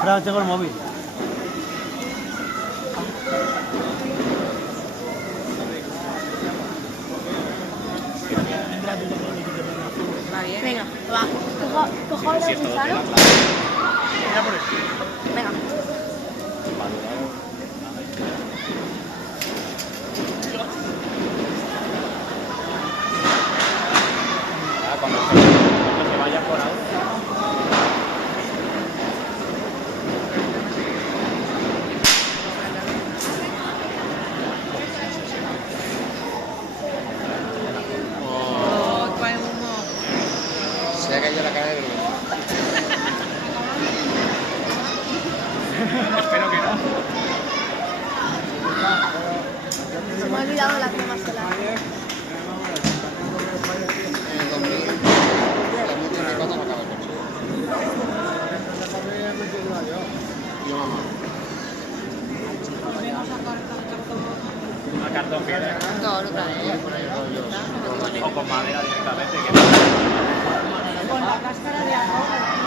Fran, tengo el móvil. Venga, va. Cojo el gusano. Venga. Cuando se vaya por ahí. Se ha caído la cara de vergüenza. Espero que no. Se me ha olvidado la crema solar. En 2004 no acaba el coche. Yo, mamá. Una cartón piedra. No, otra vez. O con madera directamente. Con la cáscara de arroz.